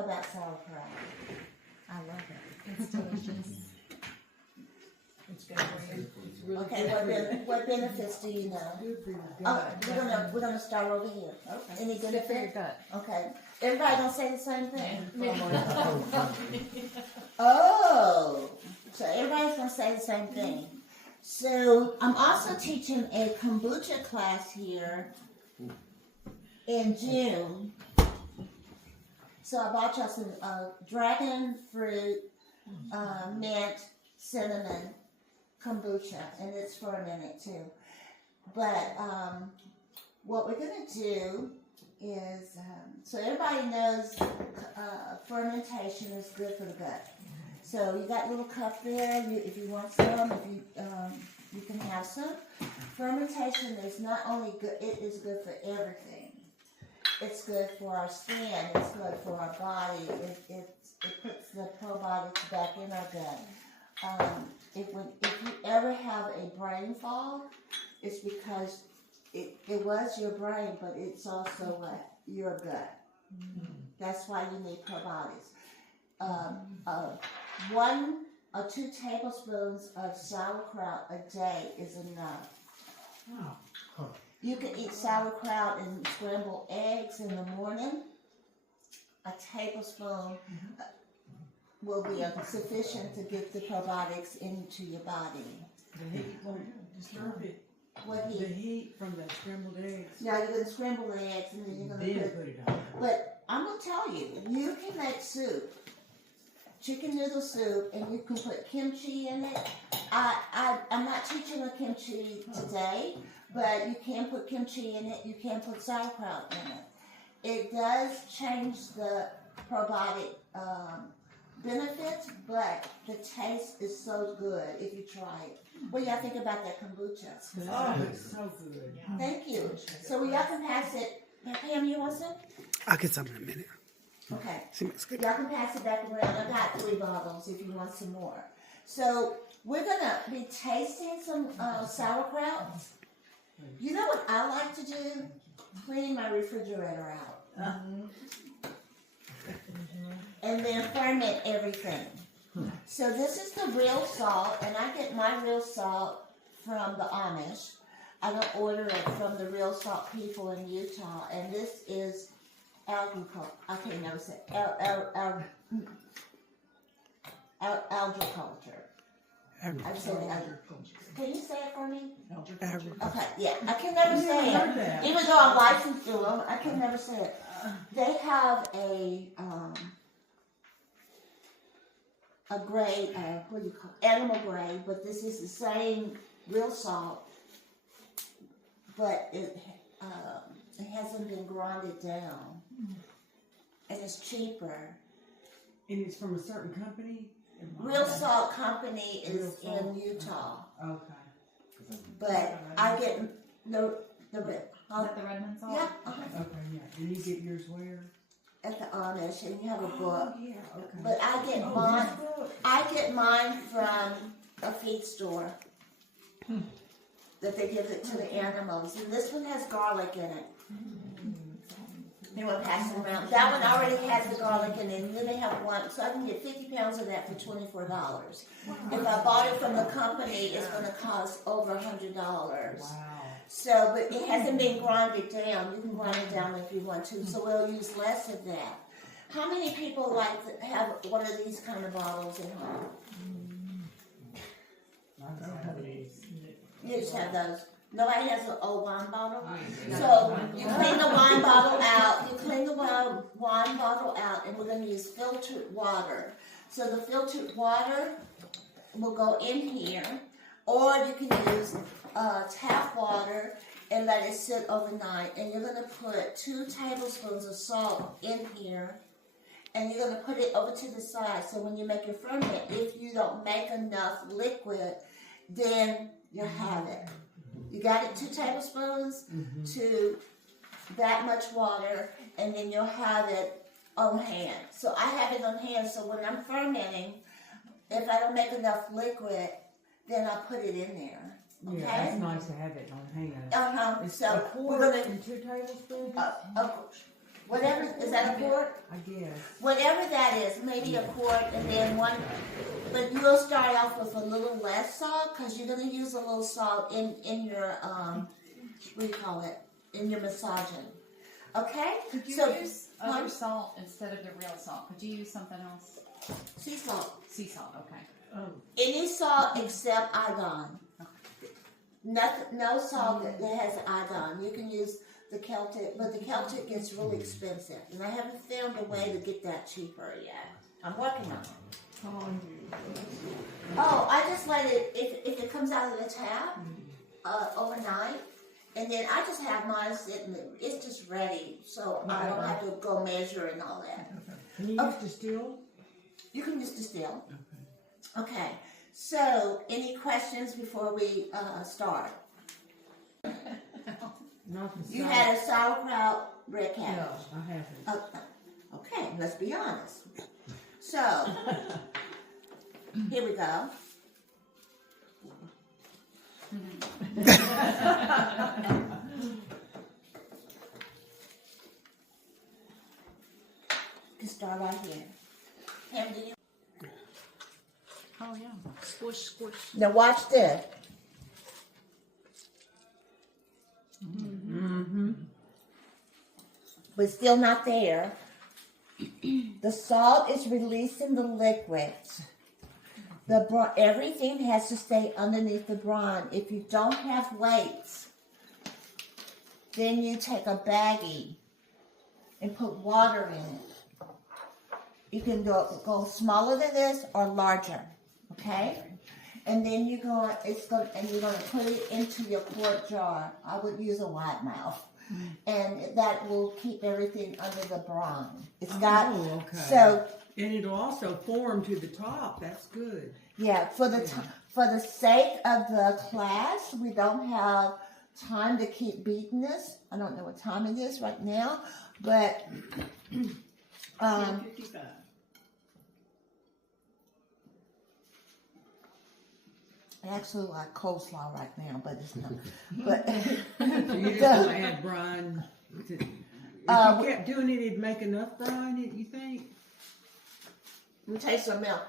How about sauerkraut? I love it. It's delicious. It's good for you. It's really Okay, what benefits do you know? good for your gut. We're gonna start over here. Okay. Any It's good for your benefit? gut. Okay. Everybody gonna say the same thing? Yeah. Oh, so everybody's gonna say the same thing. So I'm also teaching a kombucha class here in June. So I bought y'all some dragon fruit, mint, cinnamon kombucha, and it's for a minute too. But what we're gonna do is, so everybody knows fermentation is good for the gut. So you got a little cup there. If you want some, you can have some. Fermentation is not only good; it is good for everything. It's good for our skin. It's good for our body. It puts the probiotics back in our gut. If you ever have a brain fog, it's because it was your brain, but it's also what? Your gut. That's why you need probiotics. 1 or 2 tablespoons of sauerkraut a day is enough. Oh. You can eat sauerkraut and scrambled eggs in the morning. A tablespoon will be sufficient to get the probiotics into your body. The heat won't disturb it. What The heat? heat from the scrambled eggs. Now you're going to scramble the eggs and then you're going Then to put it on. But I'm going to tell you, you can make soup, chicken noodle soup, and you can put kimchi in it. I'm not teaching the kimchi today, but you can put kimchi in it. You can put sauerkraut in it. It does change the probiotic benefits, but the taste is so good if you try it. What do y'all think about that kombucha? Oh, it's so good. Thank you. So y'all can pass it. Pam, you want some? I'll get some in a minute. Okay. She makes good. Y'all can pass it back around. I got 3 bottles if you want some more. So we're gonna be tasting some sauerkraut. You know what I like to do? Clean my refrigerator out. And then ferment everything. So this is the real salt, and I get my real salt from the Amish. I don't order it from the real salt people in Utah. And this is agriculture. I can't never say agriculture. I said agriculture. Can you say it for me? Okay, yeah. I can never say it. Even though I'm licensed to them, I can never say it. They have a grade, what do you call it? Animal grade, but this is the same real salt, but it hasn't been grinded down, and it's cheaper. And it's from a certain company? Real Salt Company is in Utah, Okay. but I get the Is that the Redmond salt? yeah, Okay, yeah. And you get yours where? at the Amish, and you have a book. Oh, yeah, okay. But I get mine from a feed store that they give it to the animals, and this one has garlic in it. They want to pass it around. That one already has the garlic in it, and then they have one, so I can get 50 pounds of that for $24. If I bought it from the company, it's going to cost over $100. Wow. So, but it hasn't been grinded down. You can grind it down if you want to, so we'll use less of that. How many people like to have one of these kind of bottles at home? You just have those. Nobody has an old wine bottle? So you clean the wine bottle out, wine bottle out, and we're going to use filtered water. So the filtered water will go in here, or you can use tap water and let it sit overnight. And you're going to put 2 tablespoons of salt in here, and you're going to put it over to the side. So when you make your ferment, if you don't make enough liquid, then you'll have it. You got it, 2 tablespoons to that much water, and then you'll have it on hand. So I have it on hand, so when I'm fermenting, if I don't make enough liquid, then I'll put it in there. Okay? Yeah, it's nice to have it on hand. Uh-huh. It's So a we're quart gonna and 2 tablespoons? Whatever, is that a quart? I guess. Whatever that is, maybe a quart and then one, but you'll start off with a little less salt because you're going to use a little salt in your, what do you call it, in your massaging. Okay? Could you So, use other salt instead of the real salt? Could you use something else? sea salt. Sea salt, okay. Any salt except iodine. Nothing, no salt that has iodine. You can use the Celtic, but the Celtic gets really expensive, and I haven't found a way to get that cheaper yet. I'm working on it. How long do you? Oh, I just let it, if it comes out of the tap, overnight, and then I just have mine sitting, it's just ready, so I don't have to go measure and all that. Can you use distill? You can just distill. Okay, so any questions before we start? Nothing. You had a sauerkraut red No, cabbage. I haven't. Okay, let's be honest. So, here we go. You can start right here. Pam, do you? Oh, yeah. Squish, squish. Now watch this. But still not there. The salt is releasing the liquids. Everything has to stay underneath the brine. If you don't have weights, then you take a baggie and put water in it. You can go smaller than this or larger, okay? And then you're going to put it into your quart jar. I would use a wide mouth. And that will keep everything under the brine. It's got, okay. so, And it'll also form to the top. That's good. yeah, for the sake of the class, we don't have time to keep beating this. I don't know what time it is right now, but, 55. I actually like coleslaw right now, but it's not. But So you just gonna add brine. If you kept doing it, it'd make enough brine. You think? we taste some milk.